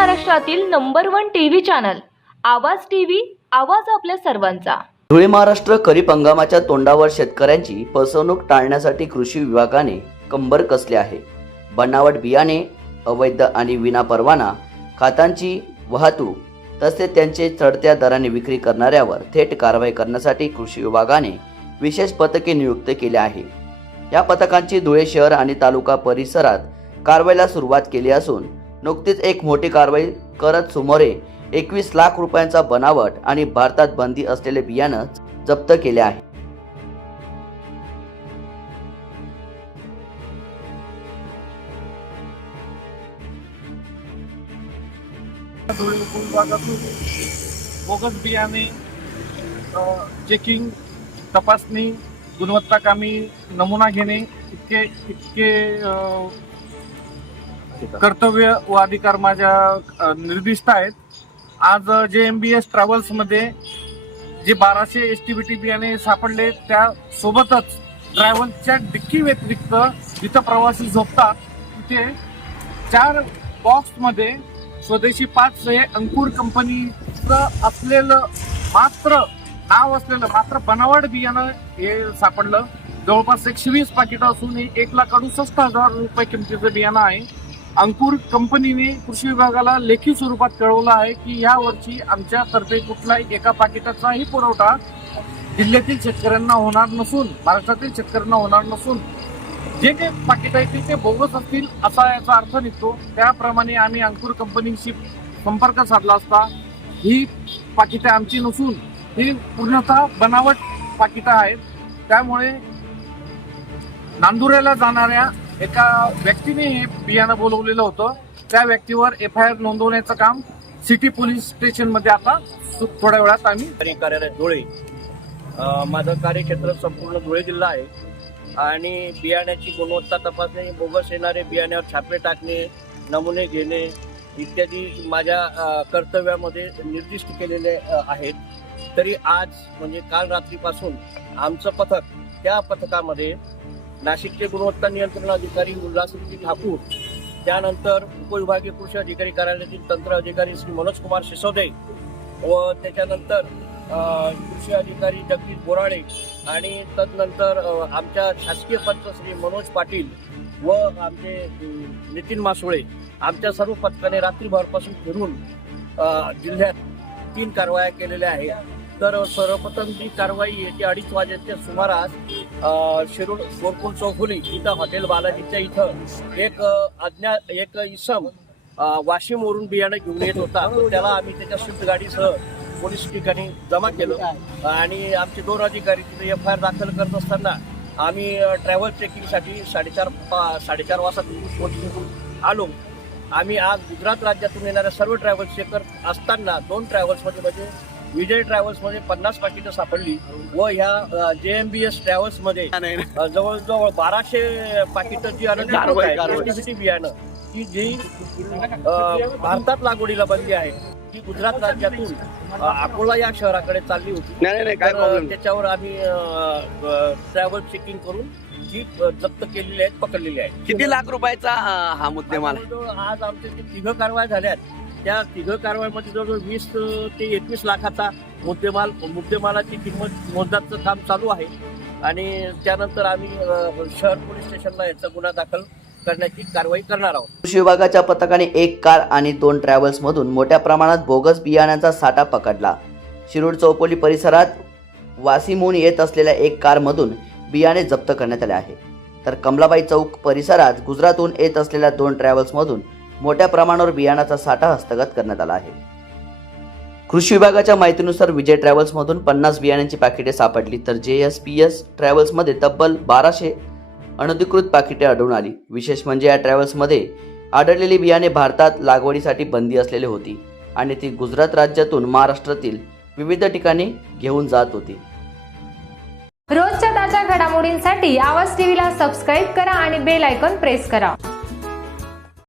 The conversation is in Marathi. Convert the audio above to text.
महाराष्ट्रातील number one TV channel Awaaz TV आवाज आपल्या सर्वांचा. धुळे महाराष्ट्र खरीप हंगामाच्या तोंडावर शेतकऱ्यांची फसवणूक टाळण्यासाठी कृषी विभागाने कंबर कसले आहे? बनावट बियाणे अवैध आणि विनापरवाना खातांची वाहतूक तसेच त्यांचे चढत्या दराने विक्री करणाऱ्यावर थेट कारवाई करण्यासाठी कृषी विभागाने विशेष पथके नियुक्त केले आहे. या पथकांची धुळे शहर आणि तालुका परिसरात कारवाईला सुरुवात केली असून नुकतीच एक मोठी कारवाई करत सुमारे एकवीस लाख रुपयांचा बनावट आणि भारतात बंदी असलेले बियाणं जप्त केले आहे. बोगस बियाणे चेकिंग तपासणी गुणवत्ता कामी नमुना घेणे इतके इतके कर्तव्य व अधिकार माझ्या अ, निर्दिष्ट आहेत. आज जे एम बी एस ट्रॅव्हल्समध्ये जे बाराशे एस टी बी टी बियाणे सापडले त्या सोबतच ट्रॅव्हल्सच्या डिक्की व्यतिरिक्त जिथं प्रवासी झोपतात तिथे चार बॉक्समध्ये स्वदेशी पाच हे अंकुर कंपनीचं असलेलं मात्र नाव असलेलं मात्र बनावट बियाणं हे सापडलं. जवळपास एकशे वीस पाकिटं असून हे एक लाख अडुसष्ट हजार रुपये किमतीचं बियाणं आहे. अंकुर कंपनीने कृषी विभागाला लेखी स्वरूपात कळवलं आहे की या वर्षी आमच्यातर्फे कुठलाही एका पाकिटाचाही पुरवठा जिल्ह्यातील शेतकऱ्यांना होणार नसून महाराष्ट्रातील शेतकऱ्यांना होणार नसून. जे काही पाकिट आहेत ते बोगस असतील असा याचा अर्थ निघतो. त्याप्रमाणे आम्ही अंकुर कंपनीशी संपर्क साधला असता ही पाकिटं आमची नसून ही पूर्णतः बनावट पाकिटं आहेत. त्यामुळे नांदुऱ्याला जाणाऱ्या एका व्यक्तीने हे बियाणं बोलवलेलं होतं. त्या व्यक्तीवर एफ आय आर नोंदवण्याचं काम सिटी पोलीस स्टेशनमध्ये आता थोड्या वेळात आम्ही कार्यालय धुळे. माझं कार्यक्षेत्र संपूर्ण धुळे जिल्हा आहे. आणि बियाण्याची गुणवत्ता तपासणे बोगस येणारे बियाण्यावर छापे टाकणे नमुने घेणे इत्यादी माझ्या कर्तव्यामध्ये निर्दिष्ट केलेले आहेत. तरी आज म्हणजे काल रात्रीपासून आमचं पथक त्या पथकामध्ये नाशिकचे गुणवत्ता नियंत्रण अधिकारी उल्हासजी ठाकूर त्यानंतर उपविभागीय कृषी अधिकारी कार्यालयातील तंत्र अधिकारी श्री मनोज कुमार सिसोदे व त्याच्यानंतर कृषी अधिकारी जगदीश बोराळे आणि तदनंतर आमच्या शासकीय पंच श्री मनोज पाटील व आमचे नितीन मासुळे आमच्या सर्व पथकाने रात्रीभरपासून फिरून जिल्ह्यात तीन कारवाया केलेल्या आहेत. तर सर्वप्रथम जी कारवाई येते अडीच वाजेच्या सुमारास शिरूर गोरकुल चौफुली इथं हॉटेल बालाजीच्या इथं एक अज्ञा एक इसम वाशिमवरून बियाणं घेऊन येत होता. त्याला आम्ही त्याच्या स्विफ्ट गाडीसह पोलीस ठिकाणी जमा केलं. आणि आमचे दोन अधिकारी तिथे एफ आय आर दाखल करत असताना आम्ही ट्रॅव्हल चेकिंगसाठी साडेचार पा- साडेचार वाजता पोहोचून आलो. आम्ही आज गुजरात राज्यातून येणाऱ्या सर्व ट्रॅव्हल्स चेक करत असताना दोन ट्रॅव्हल्समध्ये म्हणजे विजय ट्रॅव्हल्समध्ये पन्नास पाकिटं सापडली व ह्या जे एम बी एस ट्रॅव्हल्समध्ये जवळजवळ बाराशे पाकिटं जी अनधिकृत बियाणं की जी भारतात लागवडीला बंदी आहे ती गुजरात राज्यातून अकोला या शहराकडे चालली होती. नाही नाही काय तर, प्रॉब्लेम त्याच्यावर आम्ही ट्रॅव्हल चेकिंग करून जी जप्त केलेली आहेत पकडलेली आहे किती लाख रुपयाचा हा आहे? जवळजवळ आज आमचे जे तिघ कारवाया झाल्यात त्या तिघ कारवाईमध्ये जवळजवळ वीस ते एकवीस लाखाचा मुद्देमाल मुद्देमालाची किंमत मोजदाचं काम चालू आहे. आणि त्यानंतर आम्ही शहर पोलीस स्टेशनला याचा गुन्हा दाखल करण्याची कारवाई करणार आहोत. कृषी विभागाच्या पथकाने एक कार आणि दोन ट्रॅव्हल्समधून मोठ्या प्रमाणात बोगस बियाण्याचा साठा पकडला. शिरूर चौपोली परिसरात वासीमून येत असलेल्या एक कारमधून बियाणे जप्त करण्यात आले आहे. तर कमलाबाई चौक परिसरात गुजरातहून येत असलेल्या दोन ट्रॅव्हल्समधून मोठ्या प्रमाणावर बियाणाचा साठा हस्तगत करण्यात आला आहे. कृषी विभागाच्या माहितीनुसार विजय ट्रॅव्हल्समधून पन्नास बियाण्यांची पाकिटे सापडली तर जे एस पी एस ट्रॅव्हल्समध्ये तब्बल बाराशे अनधिकृत पाकिटे आढळून आली. विशेष म्हणजे या ट्रॅव्हल्समध्ये आढळलेली बियाणे भारतात लागवडीसाठी बंदी असलेली होती आणि ती गुजरात राज्यातून महाराष्ट्रातील विविध ठिकाणी घेऊन जात होती. रोजच्या ताज्या घडामोडींसाठी आवाज टीव्हीला सबस्क्राईब करा आणि बेल आयकॉन प्रेस करा.